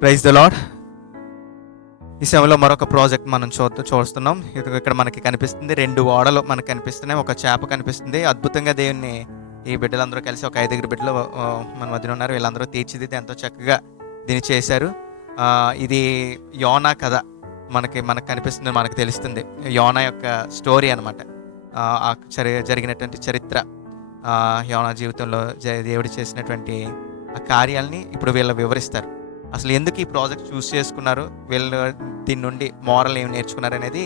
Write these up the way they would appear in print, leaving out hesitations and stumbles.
Praise the lord. ఈ సమయంలో మరొక ప్రాజెక్ట్ మనం చూస్తున్నాం. ఇక్కడ మనకి కనిపిస్తుంది 2 ఓడలు మనకు కనిపిస్తున్నాయి. ఒక చేప కనిపిస్తుంది. అద్భుతంగా దేవుని ఈ బిడ్డలందరూ కలిసి ఒక 5 బిడ్డలు మన మధ్యన ఉన్నారు. వీళ్ళందరూ తీర్చిదిద్ది ఎంతో చక్కగా దీన్ని చేశారు. ఇది యోనా కథ మనకు కనిపిస్తుంది, మనకు తెలుస్తుంది. యోనా యొక్క స్టోరీ అనమాట. జరిగినటువంటి చరిత్ర, యోనా జీవితంలో దేవుడు చేసినటువంటి ఆ కార్యాలని ఇప్పుడు వీళ్ళు వివరిస్తారు. అసలు ఎందుకు ఈ ప్రాజెక్ట్ చూస్ చేసుకున్నారు, వీళ్ళు దీని నుండి మోరల్ ఏమి నేర్చుకున్నారు అనేది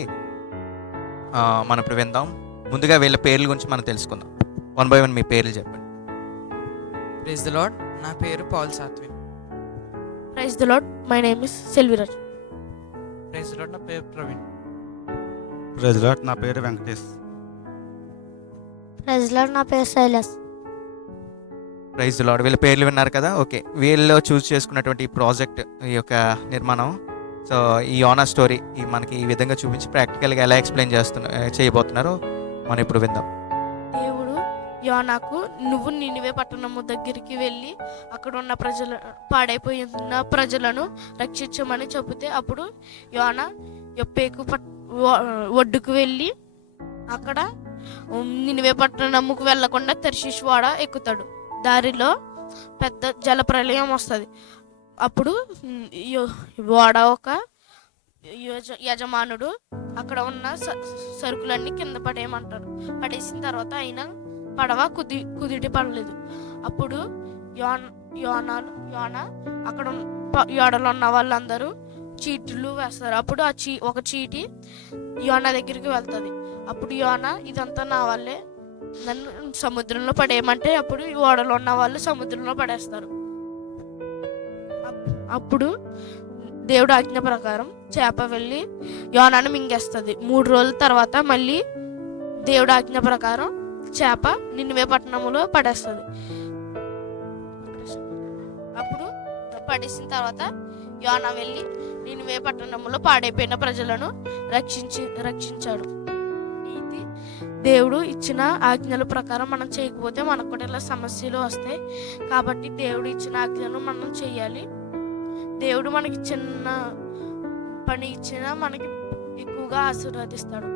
మనం ఇప్పుడు విందాం. ముందుగా వీళ్ళ పేర్ల గురించి మనం తెలుసుకుందాం. 1 by 1 మీ పేర్లు చెప్పండి. Praise the lord. నా పేరు Paul Sathvin. Praise the lord. My name is Selviraj. Praise the lord. నా పేరు ప్రవీణ్. Praise the lord. నా పేరు వెంకటేష్. Praise the lord. నా పేరు శైలాస్. Praise the lord. వీళ్ళ పేర్లు విన్నారు కదా. ఓకే, వీళ్ళు చూస్ చేసుకున్నటువంటి ఈ ప్రాజెక్ట్, ఈ యొక్క నిర్మాణం, సో ఈ యోనా స్టోరీ మనకి ఈ విధంగా చూపించి ప్రాక్టికల్గా ఎలా ఎక్స్ప్లెయిన్ చేయబోతున్నారో మనం ఇప్పుడు విందాం. దేవుడు యోనాకు, నువ్వు నినివే పట్టణము దగ్గరికి వెళ్ళి అక్కడ ఉన్న పాడైపోయి ఉన్న ప్రజలను రక్షించమని చెబితే, అప్పుడు యోనా యొప్పేకు ఒడ్డుకు వెళ్ళి అక్కడ నినివే పట్టణముకు వెళ్లకుండా తర్షీషు ఓడ ఎక్కుతాడు. దారిలో పెద్ద జలప్రలయం వస్తుంది. అప్పుడు ఓడ ఒక యజమానుడు అక్కడ ఉన్న సరుకులన్నీ కింద పడేయమంటారు. పడేసిన తర్వాత అయినా పడవ కుదిటి పడలేదు. అప్పుడు యోనా అక్కడ ఓడలో ఉన్న వాళ్ళందరూ చీటీలు వేస్తారు. అప్పుడు ఒక చీటి యోనా దగ్గరికి వెళ్తుంది. అప్పుడు యోనా, ఇదంతా నా వల్లే, నన్ను సముద్రంలో పడేయమంటే అప్పుడు ఈ ఓడలో ఉన్న వాళ్ళు సముద్రంలో పడేస్తారు. అప్పుడు దేవుడు ఆజ్ఞ ప్రకారం చేప వెళ్ళి యోనాను మింగేస్తుంది. 3 రోజుల తర్వాత మళ్ళీ దేవుడు ఆజ్ఞ ప్రకారం చేప నినివే పట్టణంలో పడేస్తుంది. అప్పుడు పడేసిన తర్వాత యోనా వెళ్ళి నినివే పట్టణంలో పాడైపోయిన ప్రజలను రక్షించాడు. దేవుడు ఇచ్చిన ఆజ్ఞల ప్రకారం మనం చేయకపోతే మనకు కూడా ఇలా సమస్యలు వస్తాయి. కాబట్టి దేవుడు ఇచ్చిన ఆజ్ఞను మనం చేయాలి. దేవుడు మనకి చిన్న పని ఇచ్చినా మనకి ఎక్కువగా ఆశీర్వదిస్తాడు.